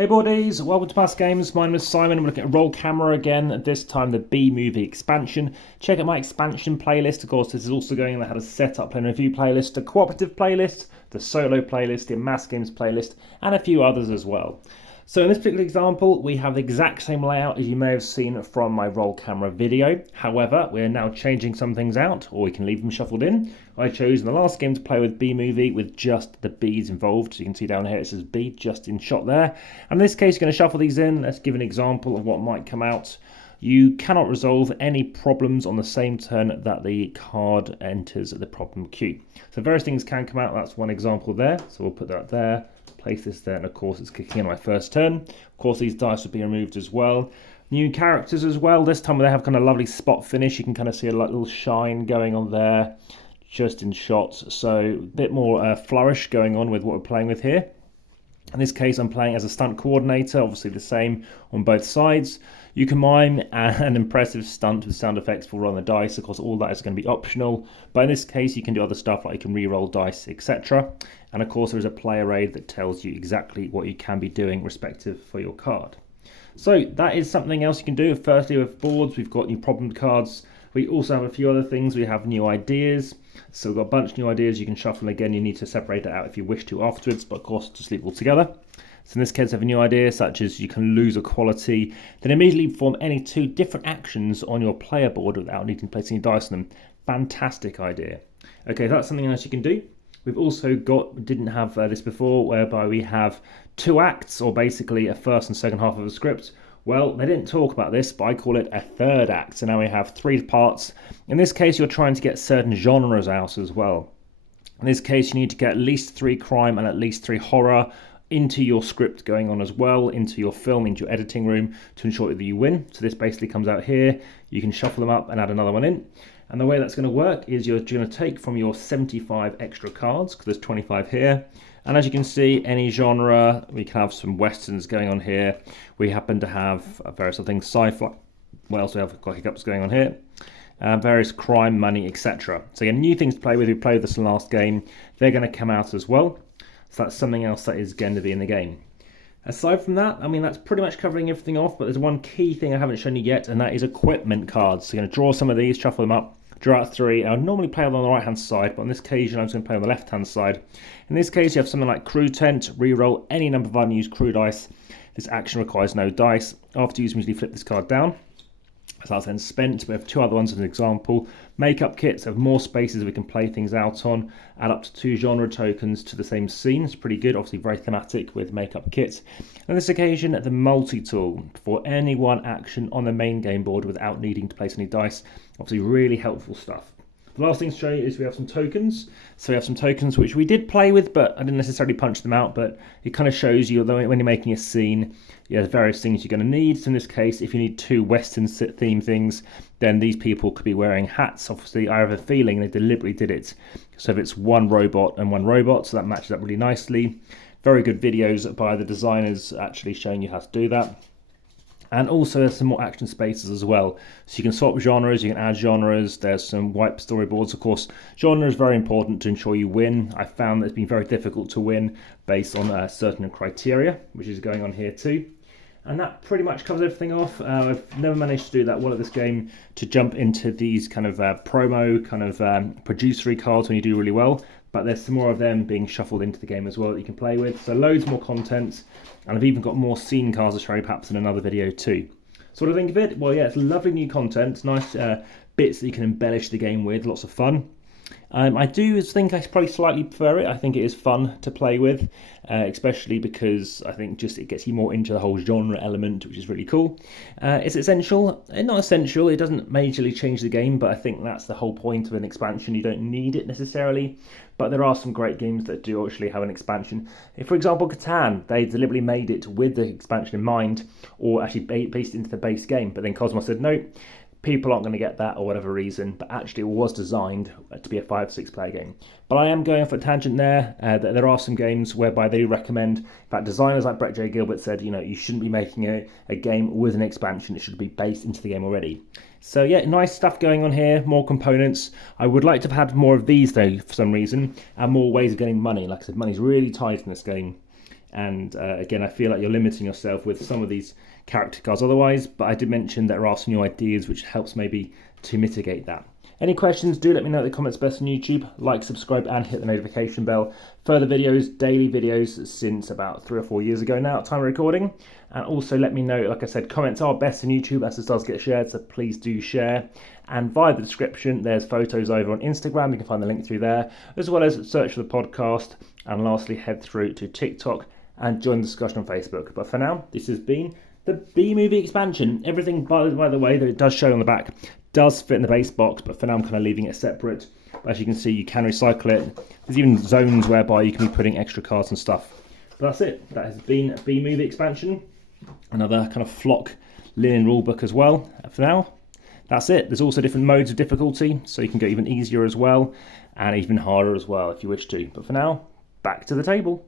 Hey boardies, welcome to AmassGames. My name is Simon. We're looking at Roll Camera again, this time the B-Movie expansion. Check out my expansion playlist. Of course, this is also going on how to set up and review playlist, the cooperative playlist, the solo playlist, the AmassGames playlist, and a few others as well. So in this particular example, we have the exact same layout as you may have seen from my Roll Camera video. However, we're now changing some things out, or we can leave them shuffled in. I chose in the last game to play with B-Movie with just the Bs involved. So you can see down here it says B just in shot there. And in this case, you're going to shuffle these in. Let's give an example of what might come out. You cannot resolve any problems on the same turn that the card enters the problem queue. So various things can come out. That's one example there. So we'll put that there. Place this there, and of course it's kicking in my first turn. Of course these dice will be removed as well. New characters as well. This time they have kind of lovely spot finish. You can kind of see a little shine going on there just in shots. So a bit more flourish going on with what we're playing with here. In this case I'm playing as a stunt coordinator, obviously the same on both sides. You can mime an impressive stunt with sound effects for rolling the dice. Of course, all that is going to be optional. But in this case, you can do other stuff like you can re-roll dice, etc. And of course, there is a player aid that tells you exactly what you can be doing respective for your card. So that is something else you can do. Firstly, with boards, we've got new problem cards. We also have a few other things. We have new ideas. So we've got a bunch of new ideas you can shuffle. Again, you need to separate it out if you wish to afterwards, but of course, just leave it all together. So in this case, I have a new idea, such as you can lose a quality, then immediately perform any two different actions on your player board without needing to place any dice on them. Fantastic idea. Okay, that's something else you can do. We've also got, we didn't have this before, whereby we have two acts, or basically a first and second half of a script. Well, they didn't talk about this, but I call it a third act. So now we have three parts. In this case, you're trying to get certain genres out as well. In this case, you need to get at least 3 crime and at least 3 horror into your script going on as well, into your film, into your editing room to ensure that you win. So this basically comes out here. You can shuffle them up and add another one in. And the way that's going to work is you're going to take from your 75 extra cards, because there's 25 here. And as you can see, any genre, we can have some westerns going on here. We happen to have various other things, sci-fi. We also have hiccups going on here. Various crime, money, etc. So again, new things to play with. We played this in the last game. They're going to come out as well. So that's something else that is going to be in the game. Aside from that, I mean, that's pretty much covering everything off, but there's one key thing I haven't shown you yet, and that is equipment cards. So you're going to draw some of these, shuffle them up, draw out 3. I would normally play them on the right-hand side, but on this occasion I'm just going to play on the left-hand side. In this case, you have something like crew tent, re-roll any number of unused crew dice. This action requires no dice. After you usually flip this card down. So that's then spent. We have 2 other ones as an example. Makeup kits have more spaces we can play things out on. Add up to 2 genre tokens to the same scene. It's pretty good, obviously very thematic with makeup kits. On this occasion, the multi-tool for any one action on the main game board without needing to place any dice. Obviously really helpful stuff. The last thing to show you is we have some tokens. So we have some tokens which we did play with, but I didn't necessarily punch them out, but it kind of shows you that when you're making a scene, there's various things you're going to need. So in this case, if you need 2 Western theme things, then these people could be wearing hats. Obviously, I have a feeling they deliberately did it. So if it's 1 robot and 1 robot, so that matches up really nicely. Very good videos by the designers actually showing you how to do that. And also there's some more action spaces as well. So you can swap genres, you can add genres, there's some wipe storyboards. Of course, genre is very important to ensure you win. I found that it's been very difficult to win based on certain criteria, which is going on here too. And that pretty much covers everything off. I've never managed to do that well at this game, to jump into these kind of promo, kind of producery cards when you do really well. But there's some more of them being shuffled into the game as well that you can play with. So loads more content, and I've even got more scene cards to show you perhaps in another video too. So what do I think of it? Well, yeah, it's lovely new content, nice bits that you can embellish the game with, lots of fun. I do think I probably slightly prefer it. I think it is fun to play with, especially because I think just it gets you more into the whole genre element, which is really cool. It's essential, not essential, it doesn't majorly change the game, but I think that's the whole point of an expansion. You don't need it necessarily, but there are some great games that do actually have an expansion. If, for example, Catan, they deliberately made it with the expansion in mind, or actually based into the base game, but then Cosmos said no. People aren't going to get that or whatever reason, but actually it was designed to be a 5-6 player game. But I am going for a tangent there. There are some games whereby they recommend, in fact, designers like Brett J. Gilbert said, you know, you shouldn't be making a game with an expansion. It should be based into the game already. So yeah, nice stuff going on here, more components. I would like to have had more of these though, for some reason, and more ways of getting money. Like I said, money's really tight in this game. And again, I feel like you're limiting yourself with some of these character cards otherwise, but I did mention there are some new ideas which helps maybe to mitigate that. Any questions, do let me know in the comments best on YouTube. Like, subscribe, and hit the notification bell. Further videos, daily videos, since about 3 or 4 years ago now, time of recording. And also let me know, like I said, comments are best on YouTube as this does get shared, so please do share. And via the description, there's photos over on Instagram. You can find the link through there, as well as search for the podcast. And lastly, head through to TikTok and join the discussion on Facebook. But for now, this has been the B movie expansion. Everything, by the way, that it does show on the back does fit in the base box, but for now I'm kind of leaving it separate. As you can see, you can recycle it. There's even zones whereby you can be putting extra cards and stuff. But that's it. That has been a B movie expansion. Another kind of flock linen rulebook as well. For now, that's it. There's also different modes of difficulty, so you can go even easier as well, and even harder as well if you wish to. But for now, back to the table.